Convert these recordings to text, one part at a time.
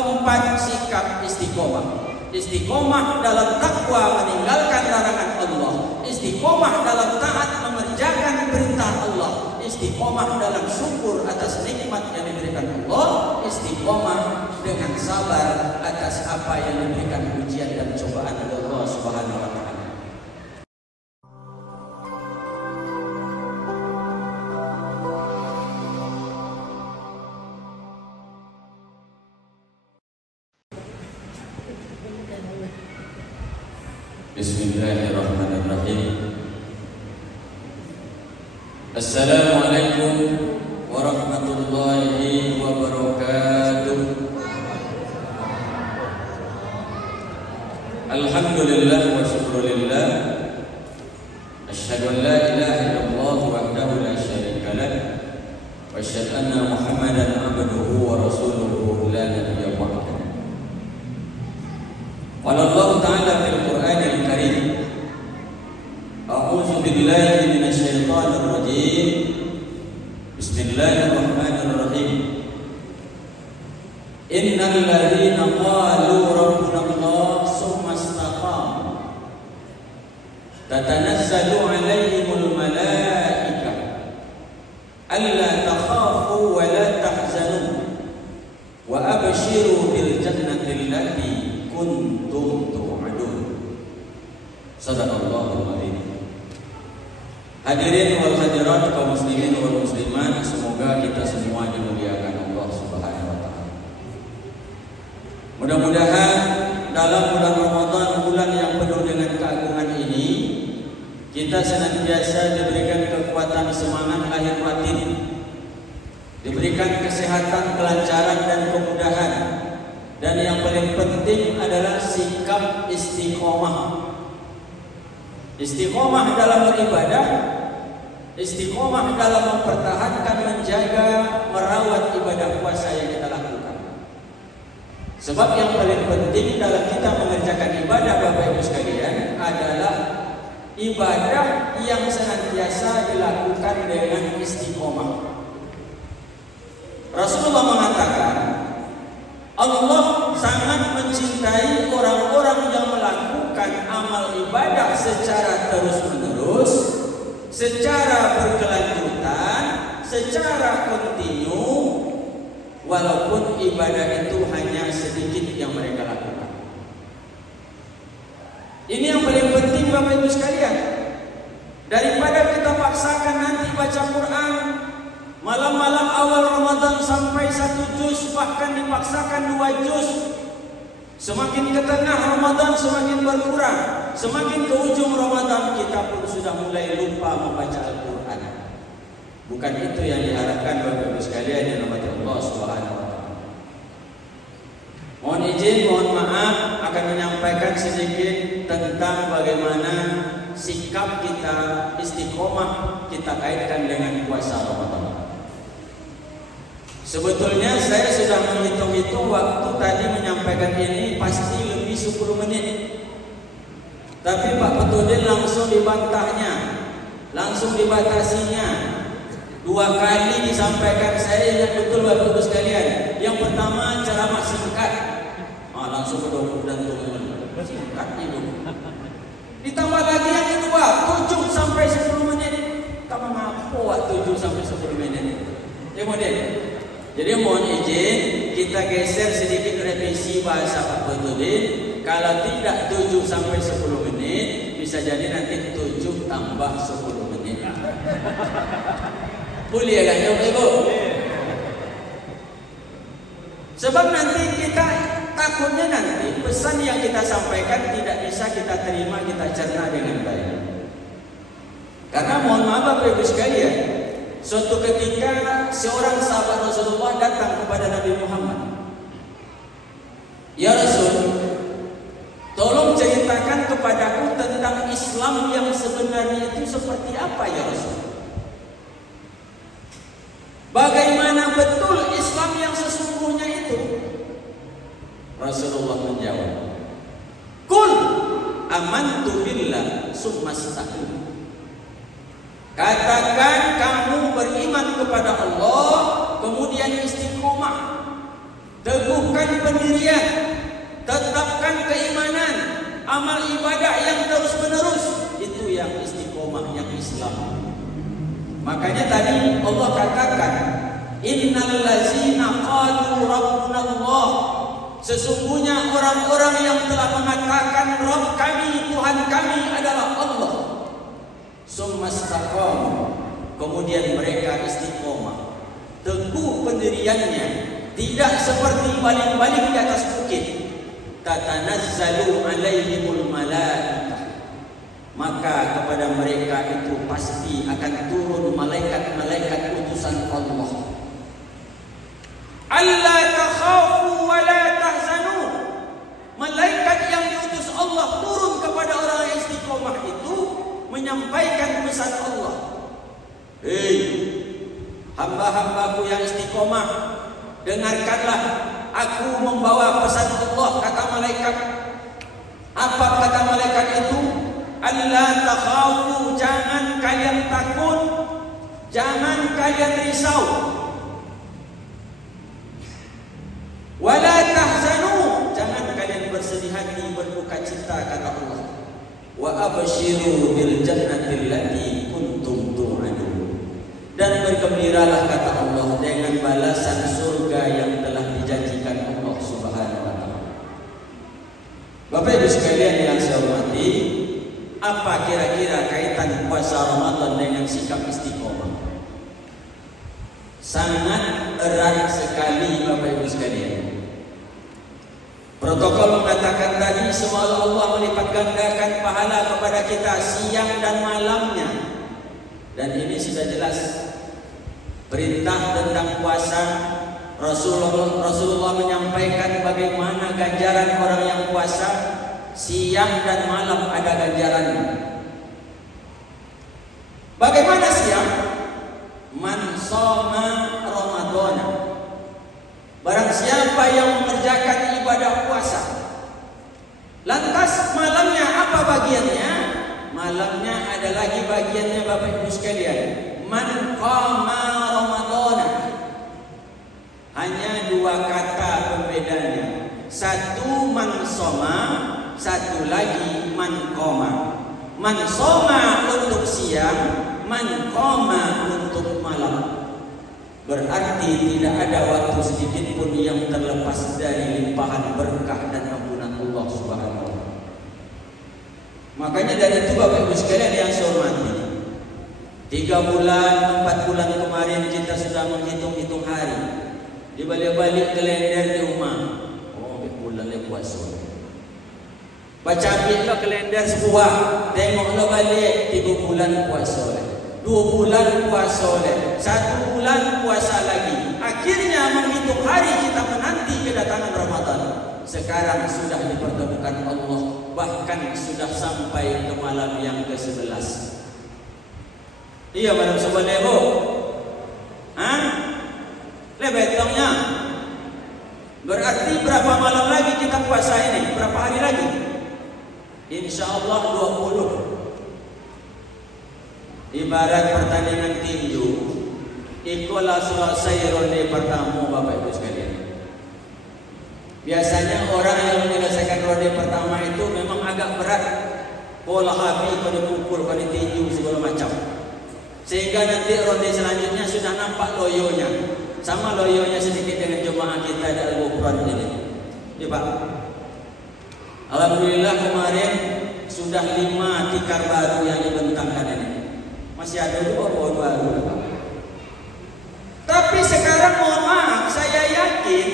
4 sikap istiqomah. Istiqomah dalam takwa meninggalkan larangan Allah, istiqomah dalam taat mengerjakan perintah Allah, istiqomah dalam syukur atas nikmat yang diberikan Allah, istiqomah dengan sabar atas apa yang diberikan ujian dan cobaan oleh Allah Subhanahu wa taala. Bismillahirrahmanirrahim. Assalamualaikum warahmatullahi wabarakatuh. Alhamdulillah wa syukrulillah. Asyhadu an la ilaha illallah wahdahu la syarika lah wa asyhadu anna Muhammadan abduhu wa rasuluhu la nabiyya ba'dahu. Qala Allah Ta'ala fil Qur'anil Karim, A'udzu billahi minasy syaithanir rajim. Bismillahirrahmanirrahim. Innal ladzina qalu rabbuna Allah tsumma istaqamu tatanazzalu 'alaihimul malaikah alla takhafu wa la tahzanu wa abshiru bil jannati allati kuntum tu'adun. Sadaqallahul adzim. Hadirin wal hadirat kaum muslimin wal muslimat, semoga kita semua dimuliakan Allah Subhanahu wa taala. Mudah-mudahan dalam bulan Ramadan, bulan yang penuh dengan keagungan ini, kita senantiasa diberikan kekuatan semangat lahir batin, diberikan kesehatan, kelancaran dan kemudahan. Dan yang paling penting adalah sikap istiqomah. Istiqomah dalam beribadah, istiqomah dalam mempertahankan, menjaga, merawat ibadah puasa yang kita lakukan. Sebab yang paling penting dalam kita mengerjakan ibadah, Bapak Ibu sekalian, adalah ibadah yang senantiasa dilakukan dengan istiqomah. Rasulullah mengatakan, Allah sangat mencintai orang-orang yang melakukan amal ibadah secara terus-menerus, secara berkelanjutan, secara kontinu, walaupun ibadah itu hanya sedikit yang mereka lakukan. Ini yang paling penting Bapak Ibu sekalian. Daripada kita paksakan nanti baca Quran malam-malam awal Ramadan sampai 1 juz, bahkan dipaksakan 2 juz. Semakin ke tengah Ramadan semakin berkurang, semakin ke ujung Ramadan kita pun sudah mulai lupa membaca Al-Quran. Bukan itu yang diharapkan Bapak Ibu sekalian yang dirahmati Allah Subhanahu wa taala. Mohon izin, mohon maaf akan menyampaikan sedikit tentang bagaimana sikap kita istiqomah kita kaitkan dengan puasa Ramadan. Sebetulnya saya sudah menghitung-hitung waktu tadi menyampaikan ini pasti lebih 10 menit. Tapi Pak Petudin langsung dibantahnya, langsung dibatasinya. 2 kali disampaikan, saya ingat betul Bapak Ibu sekalian. Yang pertama ceramah singkat, langsung ke 20 dan 20 singkat itu. Ditambah lagi yang kedua 7 sampai 10 menit. Kamu ngapa 7 sampai 10 menit? Kemudian, jadi mohon izin kita geser sedikit revisi bahasa Pak Petudin. Kalau tidak 7 sampai 10 menit, bisa jadi nanti 7 tambah 10 menit. Boleh kan Ibu? Sebab nanti kita takutnya nanti pesan yang kita sampaikan tidak bisa kita terima, kita cerna dengan baik. Karena mohon maaf Bapak Ibu sekalian, suatu ketika seorang sahabat Rasulullah datang kepada Nabi Muhammad. Ya Rasul, tolong ceritakan kepadaku tentang Islam yang sebenarnya itu seperti apa ya Rasul? Bagaimana betul Islam yang sesungguhnya itu? Rasulullah menjawab, Qul amantu billah summa istaqim. Katakan kamu beriman kepada Allah, kemudian istiqomah. teguhkan pendirian, tetapkan keimanan, amal ibadah yang terus menerus. Itu yang istiqomah, yang Islam. Makanya tadi Allah katakan, innal ladzina qalu rabbuna Allah, sesungguhnya orang-orang yang telah mengatakan Rabb kami, Tuhan kami adalah Allah, summastaqamu, kemudian mereka istiqomah, teguh pendiriannya, tidak seperti baling-baling di atas bukit. Tatanazzalu alaihimul malaikah, maka kepada mereka itu pasti akan turun malaikat-malaikat utusan Allah. Alla takhafu wa la tahzanu, malaikat yang diutus Allah turun kepada orang yang istiqomah itu menyampaikan pesan Allah. Hei, hamba-hambaku yang istiqomah, dengarkanlah, aku membawa pesan Allah, kata malaikat. Apa kata malaikat itu? Alla takhafu, jangan kalian takut, jangan kalian risau. Wala tahzanu, jangan kalian bersedih hati, berduka cita, kata Allah. Wa abshiru bil jannati allati kuntum tu'adun, dan bergembiralah, kata Allah, dengan balasan surga yang telah dijanjikan Allah Subhanahu wa taala. Bapak Ibu sekalian yang saya hormati, apa kira-kira kaitan puasa Ramadan dengan sikap istiqomah? Sangat erat sekali Bapak Ibu sekalian. Protokol mengatakan tadi, semoga Allah melipat gandakan pahala kepada kita siang dan malamnya. Dan ini sudah jelas perintah tentang puasa. Rasulullah menyampaikan bagaimana ganjaran orang yang puasa, siang dan malam ada ganjarannya. Bagaimana siang? Man shoma Ramadana, barang siapa yang mengerjakan ibadah puasa. Lantas malamnya apa bagiannya? Malamnya ada lagi bagiannya Bapak Ibu sekalian. Man qama Ramadana. Hanya dua kata pembedanya. Satu man shoma, satu lagi man qama. Man shoma untuk siang, man qama untuk malam. Berarti tidak ada waktu sedikit pun yang terlepas dari limpahan berkah dan ampunan Allah Subhanahu wa taala. Makanya dari itu Bapak Ibu sekalian yang saya hormati, 3 bulan, 4 bulan kemarin kita sudah menghitung-hitung hari. Dibalik-balik kalender di rumah. Oh, bulan le puasa. Baca ambillah kalender sebuah, tengoklah balik 3 bulan puasa. 2 bulan puasa oleh, 1 bulan puasa lagi. Akhirnya menghitung hari kita menanti kedatangan Ramadan. Sekarang sudah dipertemukan Allah, bahkan sudah sampai ke malam yang ke-11. Iya malam sebenarnya, hah? Lebetongnya. Berarti berapa malam lagi kita puasa ini? Berapa hari lagi? Insya Allah 20. Ibarat pertandingan tinju, ikulah selesai ronde pertama Bapak Ibu sekalian. Biasanya orang yang menyelesaikan ronde pertama itu memang agak berat. Pola habis, pada pukul, pada tinju segala macam. Sehingga nanti ronde selanjutnya sudah nampak loyonya. Sama loyonya sedikit dengan jemaah kita di Al-Ghufran ini. Ya Pak. Alhamdulillah kemarin sudah 5 tikar baru yang dibentangkan ini. Masih ada juga pohon baru. Tapi sekarang mohon maaf, saya yakin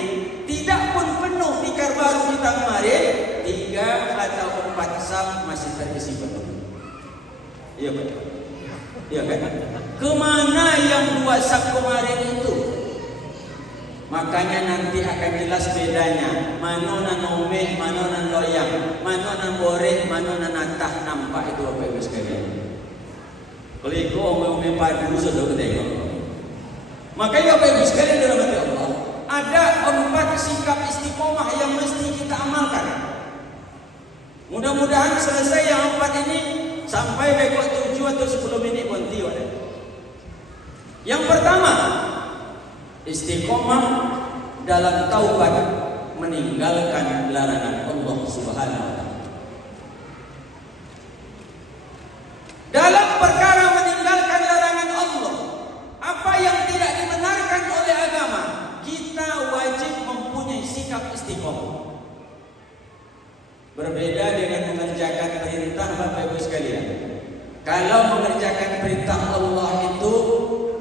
tidak pun penuh tikar baru kita kemarin. 3 atau 4 saf masih terisi penuh. Iya Pak. Iya kan? Kemana yang 2 saf kemarin itu? Makanya nanti akan jelas bedanya. Mana nan omeh, mana nan loyang, mana nan boreh, mana nan natah, nampak itu Bapak Ibu sekalian. Kalau itu omeh padu sudah ketengok. Makanya Bapak Ibu sekalian dalam hati Allah, ada 4 sikap istiqomah yang mesti kita amalkan. Mudah-mudahan selesai yang 4 ini sampai lekok 7 atau 10 menit berhenti. Yang pertama, istiqomah dalam taubat meninggalkan larangan Allah Subhanahu wa taala. Dalam perkara meninggalkan larangan Allah, apa yang tidak dibenarkan oleh agama, kita wajib mempunyai sikap istiqomah. Berbeda dengan mengerjakan perintah Bapak Ibu sekalian. Kalau mengerjakan perintah Allah itu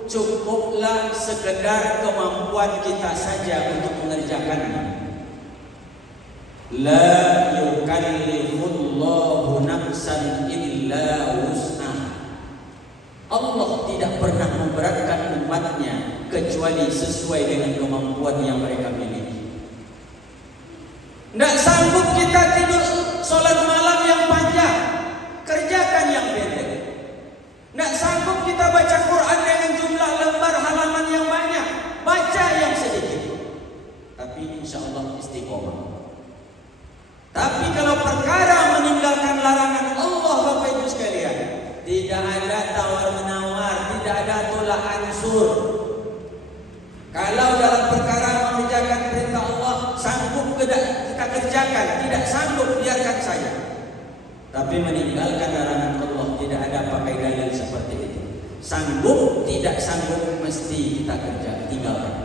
cukuplah sekedar kemampuan kita saja untuk mengerjakannya. La yukallifullahu nafsan illa wus'aha. Allah tidak pernah memberatkan umatnya kecuali sesuai dengan kemampuan yang mereka miliki. Tidak sanggup kita tidur sholat malam yang panjang, kerjakan yang pendek. Tidak sanggup kita baca Quran dengan jumlah lembar halaman yang banyak, baca yang sedikit. Tapi insya Allah istiqomah. Tapi kalau perkara meninggalkan larangan Allah Bapak Ibu sekalian, tidak ada tawar-menawar, tidak ada tolak ansur. Kalau dalam perkara mengerjakan perintah Allah sanggup kita kerjakan, tidak sanggup biarkan saja. Tapi meninggalkan larangan Allah tidak ada pakai dalil seperti itu. Sanggup, tidak sanggup mesti kita kerja, tinggalkan.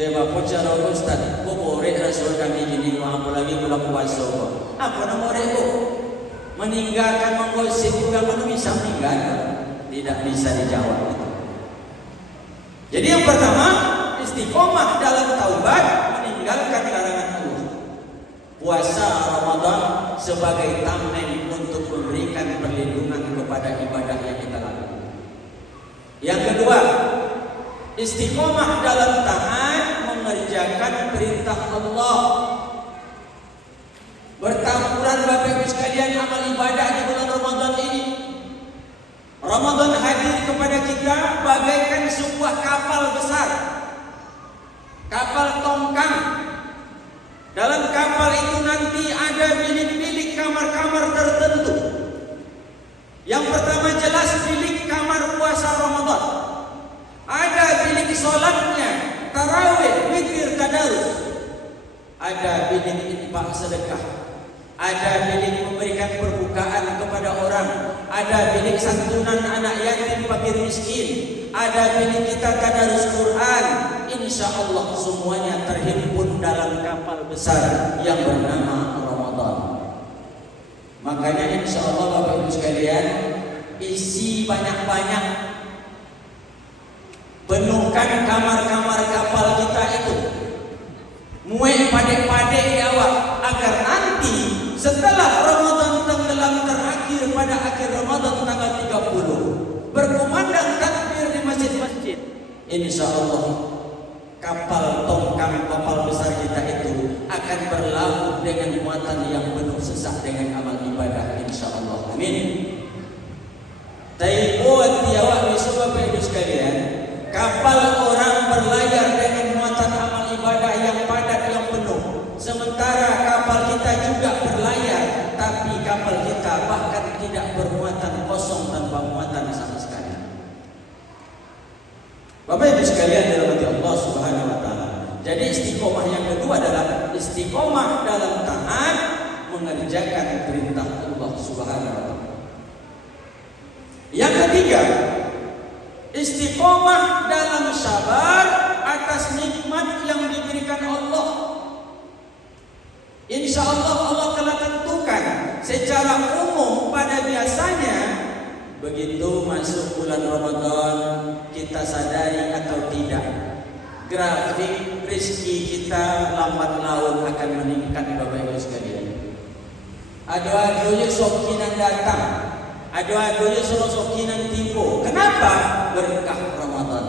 Bapak cara Ustaz, kok murid Rasul kami gini, apalagi bulan puasa kok. Apa nama murid kok? Meninggalkan menggosip juga belum bisa meninggal. Tidak bisa dijawab itu. Jadi yang pertama, istiqomah dalam taubat meninggalkan larangan Allah. Puasa Ramadan sebagai tameng untuk memberikan perlindungan kepada ibadah yang kita lakukan. Yang kedua, istiqomah dalam taat mengerjakan perintah Allah. Bertampuran Bapak Ibu sekalian amal ibadah di bulan Ramadan ini. Ramadan hadir kepada kita bagaikan sebuah kapal besar, kapal tongkang. Dalam kapal itu nanti ada bilik-bilik kamar-kamar tertentu. Yang pertama jelas bilik kamar puasa Ramadan. Ada bilik sholatnya, tarawih, witir, tadarus. Ada bilik infak sedekah. Ada bilik memberikan perbukaan kepada orang. Ada bilik santunan anak yatim fakir miskin. Ada bilik kita tadarus Quran. Insya Allah semuanya terhimpun dalam kapal besar yang bernama Ramadan. Makanya insya Allah Bapak Ibu sekalian, isi banyak-banyak, penuhkan kamar-kamar kapal kita itu, muat padek-padek di awal, agar nanti setelah Ramadan tenggelam terakhir pada akhir Ramadan tanggal 30 berkumandang takbir di masjid-masjid, insya Allah kapal tongkang kapal besar kita itu akan berlabuh dengan muatan yang penuh sesak dengan amal ibadah, insya Allah. Amin. Tapi buat tiawak besok Bapak Ibu sekalian, kapal orang berlayar dengan muatan amal ibadah yang padat yang penuh, sementara kapal kita juga berlayar, tapi kapal kita bahkan tidak bermuatan, kosong tanpa muatan sama sekali. Bapak Ibu sekalian dirahmati Allah Subhanahu wa taala. Jadi istiqomah yang kedua adalah istiqomah dalam taat mengerjakan perintah Allah Subhanahu wa taala. Yang ketiga, istiqomah dalam sabar atas nikmat yang diberikan Allah. Insya Allah Allah telah tentukan secara umum pada biasanya. Begitu masuk bulan Ramadan, kita sadari atau tidak, grafik rezeki kita lambat laun akan meningkat Bapak Ibu sekalian. Adu-adunya sokinan datang, adu-adunya sokinan tipu. Kenapa? Berkah Ramadan.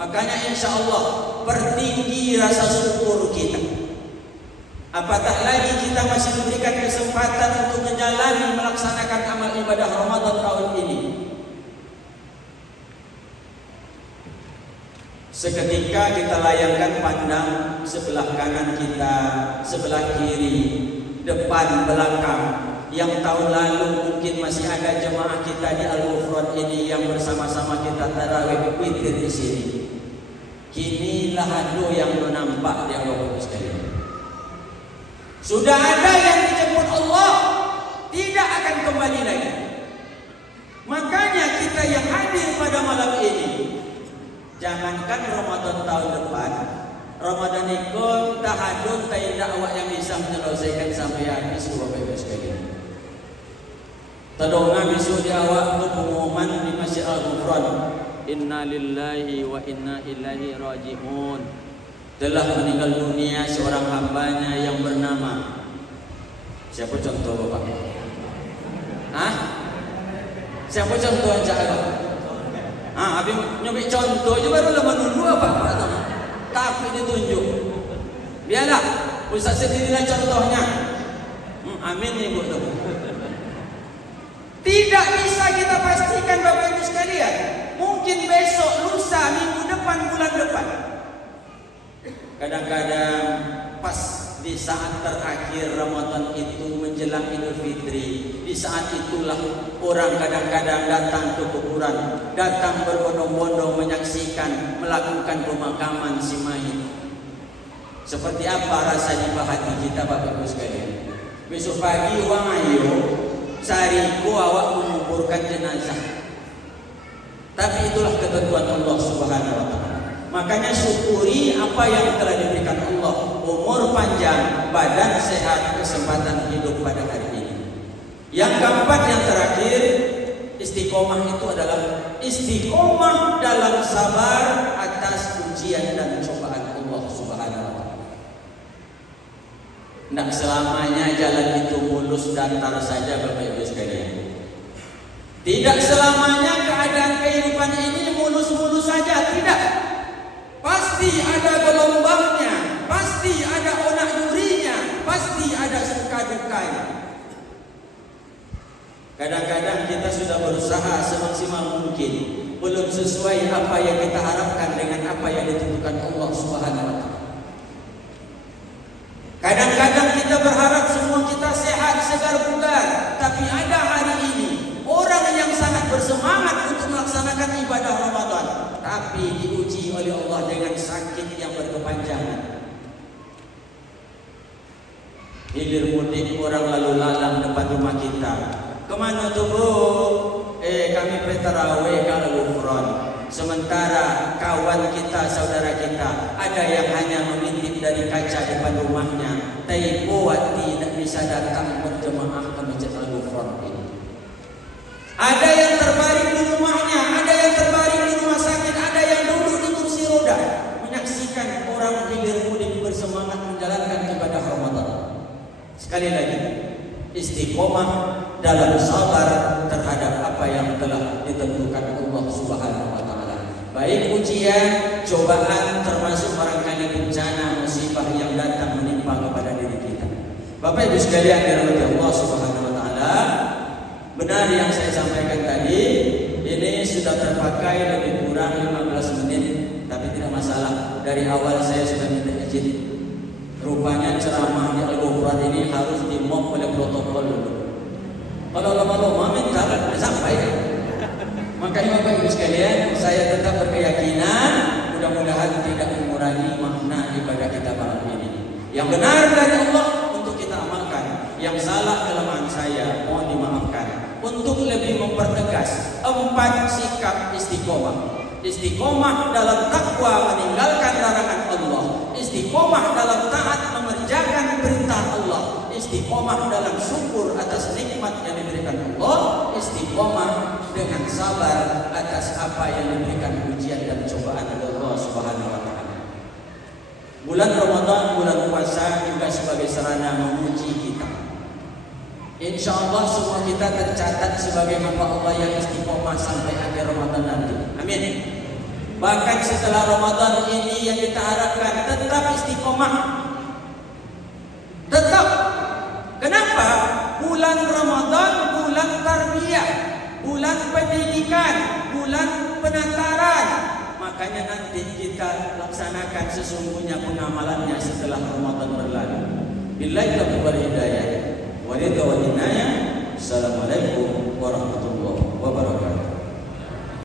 Makanya insya Allah pertinggi rasa syukur kita. Apatah lagi kita masih diberikan kesempatan untuk menjalani melaksanakan amal ibadah Ramadan tahun ini. Seketika kita layangkan pandang sebelah kanan kita, sebelah kiri, depan, belakang. Yang tahun lalu mungkin masih ada jemaah kita di Al-Mufrad ini yang bersama-sama kita tarawih witir di sini. Kini lahadu yang nampak di Allah sekalian. Sudah ada yang dijemput Allah, tidak akan kembali lagi. Makanya kita yang hadir pada malam ini, jangankan Ramadan tahun depan, Ramadan ikut tahajud tidak awak yang bisa menyelesaikan sampai habis Bapak Ibu sekalian. Tadonga besok di awak pengumuman di Masjid Al-Ghufran. Inna lillahi wa inna ilaihi raji'un. Telah meninggal dunia seorang hambanya yang bernama, siapa contoh Bapak? Hah? Siapa contoh aja Bapak? Habis nyobek contoh je baru lah menuduh apa-apa tu. Tapi ditunjuk. Biarlah Ustaz sendirilah contohnya. Amin ibu tu. Tidak bisa kita pastikan Bapak Ibu sekalian. Mungkin besok, lusa, minggu depan, bulan depan. Kadang-kadang pas di saat terakhir Ramadan itu menjelang Idul Fitri, di saat itulah orang kadang-kadang datang ke kuburan, datang berbondong-bondong menyaksikan, melakukan pemakaman si mayit. Seperti apa rasanya hati kita Bapak Ibu sekalian? Besok pagi wang ayo sariku awak menguburkan jenazah. Tapi itulah ketentuan Allah Subhanahu wa taala. Makanya syukuri apa yang telah diberikan Allah, umur panjang, badan sehat, kesempatan hidup pada hari ini. Yang keempat, yang terakhir, istiqomah itu adalah istiqomah dalam sabar atas ujian dan cobaan Allah Subhanahu wa taala. Tidak selamanya jalan itu mulus datar saja Bapak Ibu sekalian. Tidak selamanya keadaan kehidupan ini mulus-mulus saja, tidak. Pasti ada gelombangnya, pasti ada onak-durinya, pasti ada suka-dukanya. Kadang-kadang kita sudah berusaha semaksimal mungkin, belum sesuai apa yang kita harapkan dengan apa yang ditentukan Allah Subhanahu wa taala. Kadang-kadang kita berharap semua kita sehat, segar bugar, tapi ada hari ini orang yang sangat bersemangat untuk melaksanakan ibadah Ramadan, tapi diuji oleh Allah dengan sakit yang berkepanjangan. Hilir mudik orang lalu lalang depan rumah kita. Kemana tuh Bu? Kami tarawih ke Al-Ghufran. Sementara kawan kita, saudara kita, ada yang hanya mengintip dari kaca depan rumahnya, tapi buat tidak bisa datang berjemaah ke Masjid Al-Ghufran ini. Ada yang terbaring di rumahnya, ada yang terbaring di rumah sakit, ada yang duduk di kursi roda menyaksikan orang hilir mudik bersemangat menjalankan ibadah Ramadan. Sekali lagi, istiqomah dalam sabar terhadap apa yang telah ditentukan Allah Subhanahu wa taala. Baik ujian, cobaan, termasuk barangkali bencana, musibah yang datang menimpa kepada diri kita. Bapak Ibu sekalian dirahmati Allah Subhanahu wa taala, benar yang saya sampaikan tadi, ini sudah terpakai lebih kurang 15 menit, tapi tidak masalah. Dari awal saya sudah minta izin. Rupanya ceramah di Al-Ghufran ini harus dimop oleh protokol dulu. Kalau lama-lama minta tidak sampai. Makanya Bapak Ibu sekalian, saya tetap berkeyakinan mudah-mudahan tidak mengurangi makna ibadah kita malam ini. Yang benar dari Allah untuk kita amalkan, yang salah kelemahan saya mohon dimaafkan. Untuk lebih mempertegas 4 sikap istiqomah. Istiqomah dalam takwa meninggalkan larangan Allah, istiqomah dalam taat mengerjakan perintah Allah, istiqomah dalam syukur atas nikmat yang diberikan Allah, istiqomah dengan sabar atas apa yang diberikan ujian dan cobaan oleh Allah Subhanahu wa taala. Bulan Ramadan, bulan puasa juga sebagai sarana menguji kita. InsyaAllah semua kita tercatat sebagai hamba Allah yang istiqomah sampai akhir Ramadan nanti. Amin. Bahkan setelah Ramadan ini yang kita harapkan tetap istiqomah. Tetap. Kenapa? Bulan Ramadan, bulan tarbiyah, bulan pendidikan, bulan penataran. Makanya nanti kita laksanakan sesungguhnya pengamalannya setelah Ramadan berlalu. Billahi taufiq wal hidayah. Assalamualaikum warahmatullahi wabarakatuh.